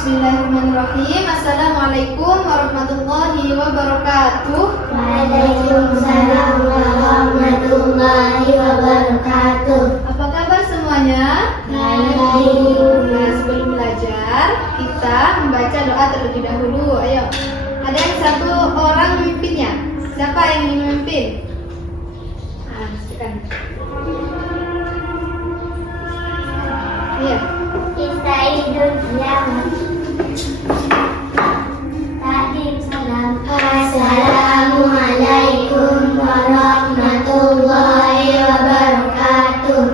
Bismillahirrahmanirrahim. Assalamualaikum warahmatullahi wabarakatuh. Waalaikumsalam warahmatullahi wabarakatuh. Apa kabar semuanya? Baik. Nah, sebelum belajar, kita membaca doa terlebih dahulu. Ayo, ada yang satu orang memimpinnya. Siapa yang ingin memimpin? Nah, silakan. Iya. Istaidul Kiamat. Takdim salam. Assalamualaikum warahmatullahi wabarakatuh.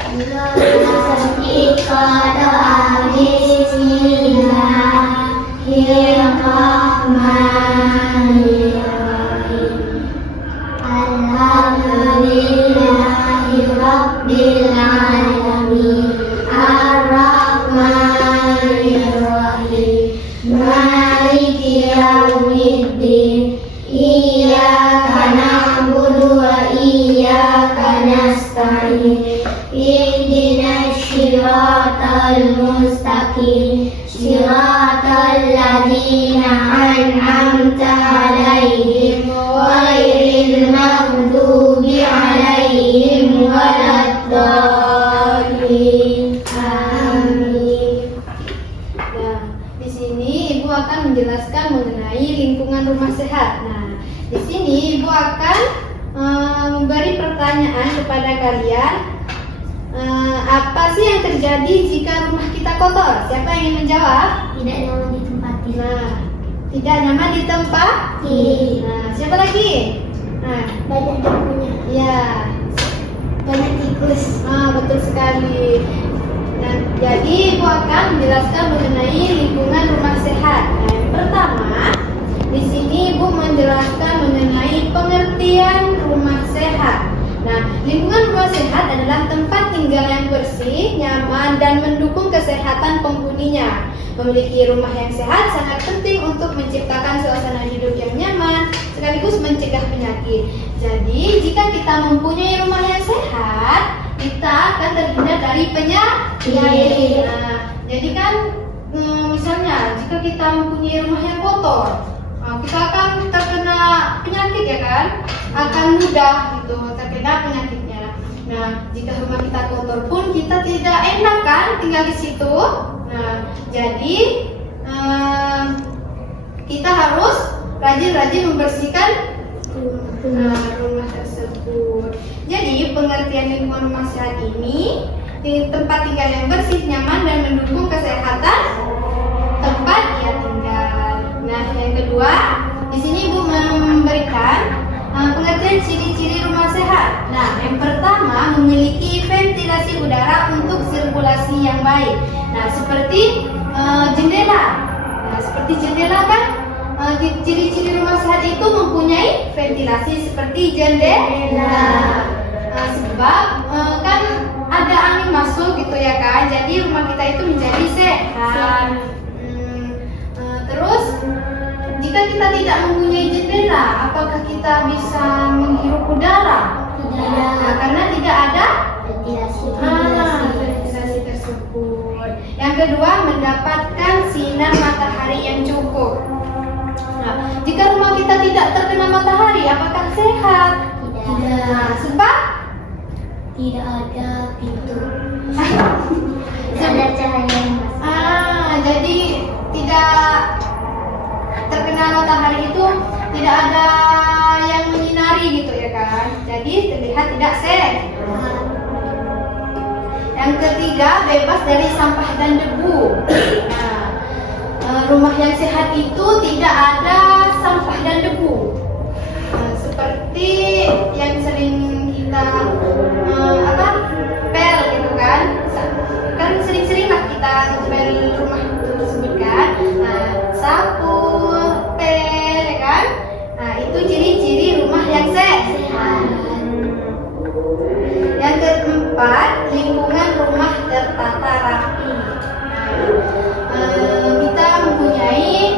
Bismillahirrahmanirrahim. Alhamdulillahirabbil alamin. Ar-Rahmanirrahim. Maliki yaumiddin. Iyyaka na'budu wa iyyaka nasta'in. Ihdinas siratal mustaqim. Siratal ladzina an'amta 'alaihim ghairil maghdubi 'alaihim waladdallin. Amin. Nah, di sini Ibu akan menjelaskan mengenai lingkungan rumah sehat. Nah, di sini Ibu akan memberi pertanyaan kepada kalian. Apa sih yang terjadi jika rumah kita kotor? Siapa yang ingin menjawab? Tidak nyaman ditempati. Nah, tidak nyaman ditempati. Nah, siapa lagi? Nah, Banyak debunya. ya, Banyak tikus. betul sekali. Nah, jadi Ibu akan menjelaskan mengenai lingkungan rumah sehat. Nah, yang pertama, di sini Ibu menjelaskan mengenai pengertian rumah sehat. Nah, lingkungan rumah sehat adalah tempat tinggal yang bersih, nyaman, dan mendukung kesehatan penghuninya. Memiliki rumah yang sehat sangat penting untuk menciptakan suasana hidup yang nyaman, sekaligus mencegah penyakit. Jadi, jika kita mempunyai rumah yang sehat, kita akan terhindar dari penyakit. Nah, jadi kan misalnya jika kita mempunyai rumah yang kotor, kita akan terkena penyakit, ya kan? Akan mudah gitu terkena penyakitnya. Nah, jika rumah kita kotor pun kita tidak enak kan tinggal di situ. Nah, jadi kita harus rajin-rajin membersihkan rumah tersebut. Jadi pengertian lingkungan rumah sehat ini tempat tinggal yang bersih, nyaman, dan mendukung kesehatan tempat dia tinggal. Nah, yang kedua, di sini Ibu memberikan pengertian ciri-ciri rumah sehat. Nah, yang pertama, memiliki ventilasi udara untuk sirkulasi yang baik. Nah, seperti jendela. Nah, seperti jendela kan, ciri-ciri rumah sehat itu mempunyai ventilasi seperti jendela. Sebab kan ada angin masuk gitu ya kan, jadi rumah kita itu menjadi sehat. Terus jika kita tidak mempunyai jendela, apakah kita bisa menghirup udara? Tidak. Nah, karena tidak ada Ventilasi. tersebut. Yang kedua, mendapatkan sinar matahari yang cukup. Nah, jika rumah kita tidak terkena matahari, apakah sehat? Tidak. Nah, sebab Tidak ada pintu. Tidak ada cahaya yang masuk. jadi tidak terkena matahari itu tidak ada yang menyinari gitu ya kan. Jadi terlihat tidak sehat. Yang ketiga, bebas dari sampah dan debu. Nah, rumah yang sehat itu tidak ada sampah dan debu. Seperti yang sering kita pel gitu kan. Kan sering-seringlah kita pel rumah tersebut kan. Nah, sapu, pel, ya kan. Nah, itu ciri-ciri rumah yang sehat. Yang keempat, lingkungan rumah tertata rapi. Nah, kita mempunyai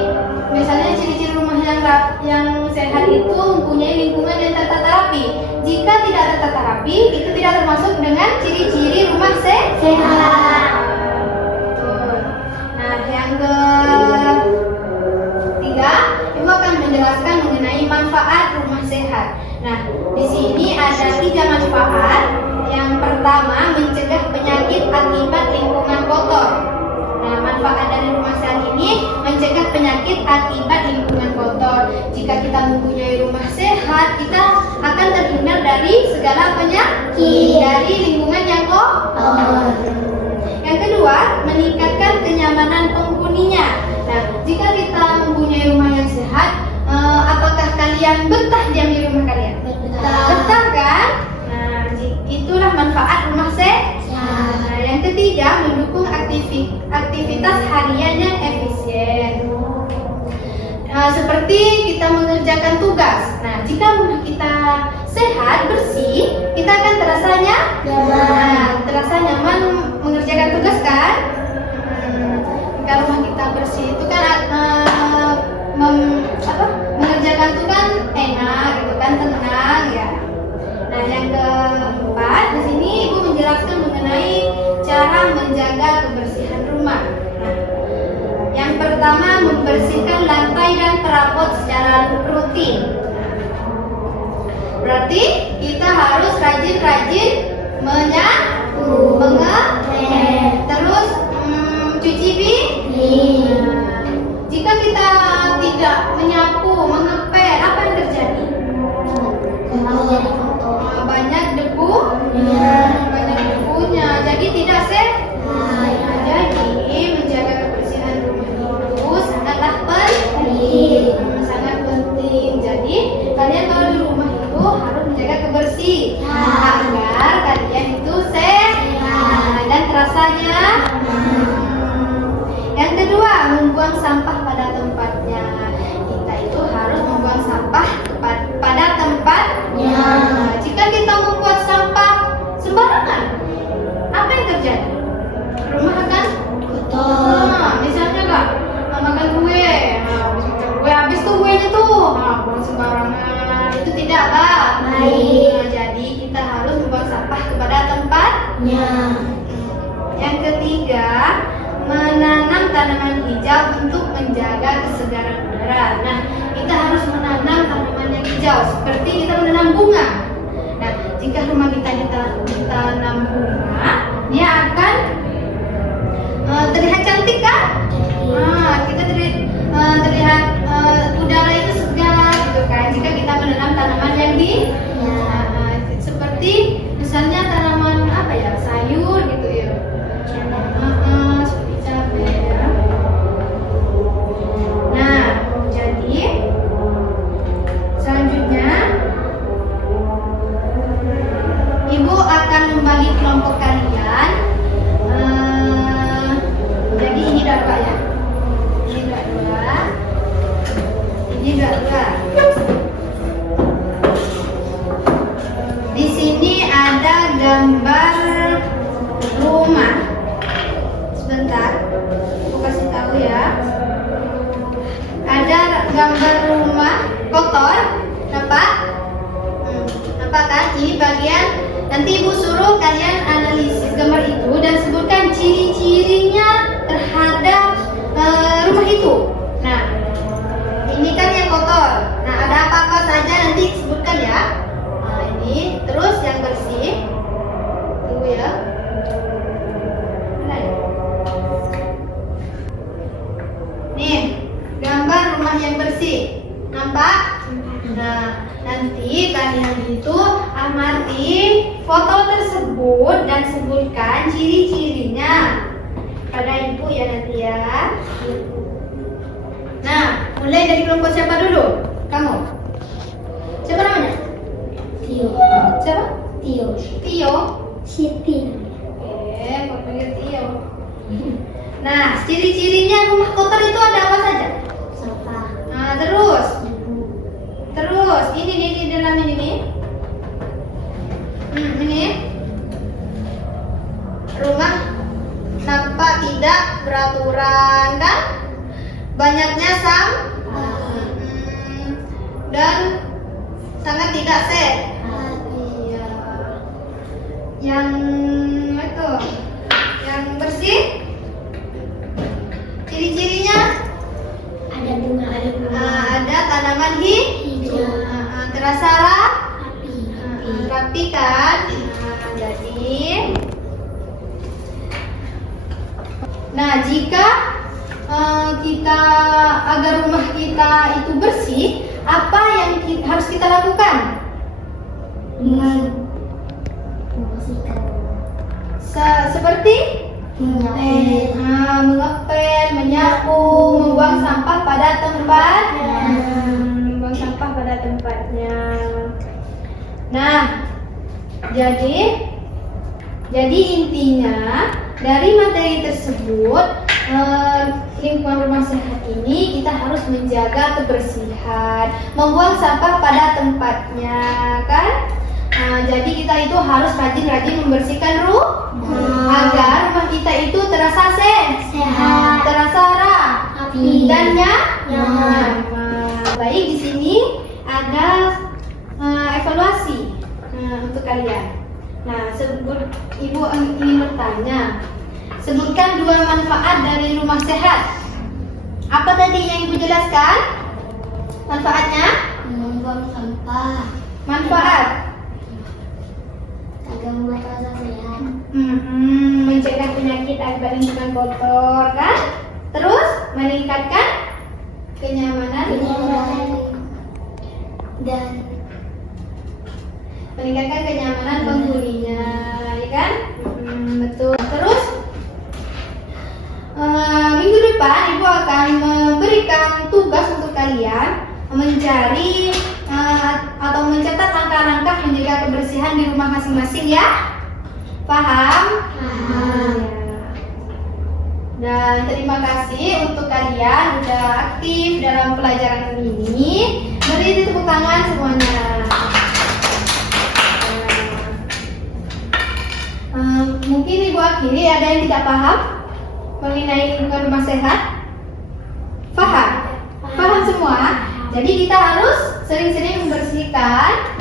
misalnya ciri-ciri rumah yang sehat itu mempunyai lingkungan yang tertata rapi. Jika tidak tertata rapi, itu tidak termasuk dengan ciri-ciri rumah sehat. dari segala penyakit, dari lingkungan yang kotor. Yang kedua, meningkatkan kenyamanan penghuninya. Nah, jika kita mempunyai rumah yang sehat, apakah kalian betah diam di rumah kalian? Betah kan? Nah, itulah manfaat rumah sehat. Nah, yang ketiga, mendukung aktivitas harian yang efisien. Seperti kita mengerjakan tugas. Nah, jika rumah kita sehat, bersih, kita akan terasa nyaman mengerjakan tugas kan? Jika rumah kita bersih itu kan mengerjakan itu kan enak, gitu kan, tenang ya. Nah, yang keempat di sini Ibu menjelaskan mengenai cara menjaga kebersihan rumah. Nah, yang pertama, membersihkan lantai dan perabot secara rutin. Berarti kita harus rajin-rajin menyapu, mengepel, terus cuci piring. Jika kita tidak menyapu, mengepel, apa yang terjadi? Banyak debunya. Jadi tidak sehat. Jadi menjaga kebersihan rumah itu sangatlah penting. Jadi kalian kalau di rumah itu harus menjaga kebersihan agar kalian itu sehat dan terasanya. Yang kedua, membuang sampah pada tempatnya. Kita itu harus membuang sampah pada tempatnya. Jika kita membuat sampah sembarangan, apa yang terjadi? Rumah akan kotor. Misalnya kak, makan kue, habis tuh kuenya tuh, buang sembarangan. Itu tidak baik. Jadi kita harus membuang sampah kepada tempatnya. Yang ketiga, menanam tanaman hijau untuk menjaga kesegaran udara. Nah, kita harus menanam tanaman yang hijau seperti kita menanam bunga. Nah, jika rumah kita ditanam bunga, dia akan terlihat cantik kan? Kita terlihat udara itu segar gitu kan. Jika kita menanam tanaman yang seperti misalnya tanaman apa ya, sayur gitu ya. Seperti cabai ya. Nah, jadi selanjutnya Ibu akan membagi kelompok kalian. Jadi ini dua ya. Ini dua. Ini dua. Di sini ada gambar rumah. Sebentar, aku kasih tahu ya. Ada gambar rumah kotor, nampak? Nampak kan? Ini bagian. Nanti Ibu suruh kalian analisis gambar itu dan sebutkan ciri-cirinya terhadap rumah itu. Nah, ini kan yang kotor. Nah, ada apa-apa saja nanti sebutkan ya. Nah, ini terus yang bersih. Tunggu ya. Nih, gambar rumah yang bersih. Nampak? Nah, nanti kalian itu amati foto tersebut dan sebutkan ciri-cirinya pada Ibu ya nanti ya. Nah, mulai dari kelompok siapa dulu? Kamu? Siapa namanya? Tio. Siapa? Tio. Tio? Siti. Kok panggil Tio? Nah, ciri-cirinya rumah kotor itu ada apa saja? Sampah. Nah, terus Debu. ini di dalam ini nih. Ini rumah nampak tidak beraturan kan? Banyaknya sampah dan sangat tidak sehat. Iya. Yang itu, yang bersih. Ciri-cirinya Ada bunga. ada tanaman hijau. Terasa rapi kan? Nah, jika kita agar rumah kita itu bersih, apa yang harus kita lakukan? membersihkan Seperti mengepel mengepel, menyapu, membuang sampah pada tempatnya. Membuang sampah pada tempatnya. Nah, jadi intinya dari materi tersebut, lingkungan rumah sehat ini kita harus menjaga kebersihan, membuang sampah pada tempatnya, kan? Jadi kita itu harus rajin-rajin membersihkan agar rumah kita itu terasa sehat, terasa rapi dan nyaman. Baik, di sini ada evaluasi untuk kalian. Nah, Ibu ingin bertanya, sebutkan 2 manfaat dari rumah sehat. Apa tadi yang Ibu jelaskan? Manfaatnya? membuang sampah Manfaat agar membuat rasa sehat, mencegah penyakit akibat lingkungan kotor, kan? Terus meningkatkan kenyamanan dan meningkatkan kenyamanan penghuninya, ya kan? Betul. Terus minggu depan Ibu akan memberikan tugas untuk kalian mencari atau mencatat langkah-langkah menjaga kebersihan di rumah masing-masing, ya. Paham? Paham. Dan terima kasih untuk kalian sudah aktif dalam pelajaran ini. Beri tepuk tangan semuanya. Mungkin Ibu akhiri, ada yang tidak paham mengenai lingkungan rumah sehat? Paham? Paham semua? Jadi kita harus sering-sering membersihkan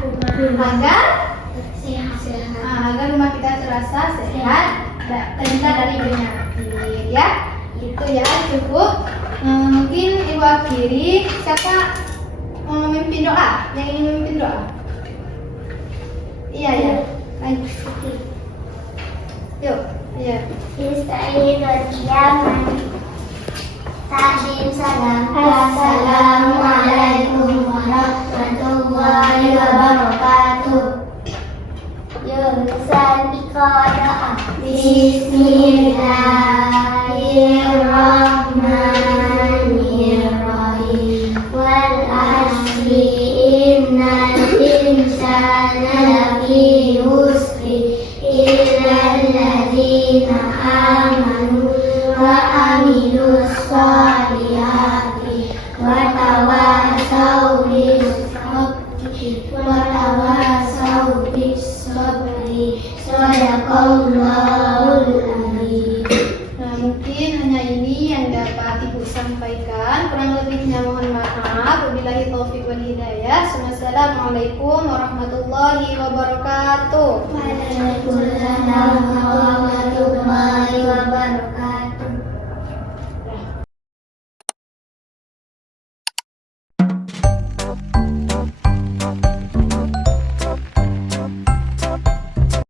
agar rumah kita terasa sehat, terhindar dari penyakit, ya. Itu ya, cukup. Mungkin Ibu akhiri. Siapa memimpin doa? Yang ingin memimpin doa? Iya ya. Lanjut. Yuk, iya. Assalamualaikum warahmatullahi wabarakatuh. Jurusan Iqra. Bismillahirrahmanirrahim. Wal asri innal insana lafi khusri illal ladzina amanu wa amilus sholihati wa tawassaw bis sabri. Shadaqallahul azim. Nah, mungkin hanya ini yang dapat Ibu sampaikan. Kurang lebihnya mohon maaf. Wabillahi taufiq wal hidayah. Wassalamualaikum warahmatullahi wabarakatuh. Waalaikumsalam warahmatullahi wabarakatuh.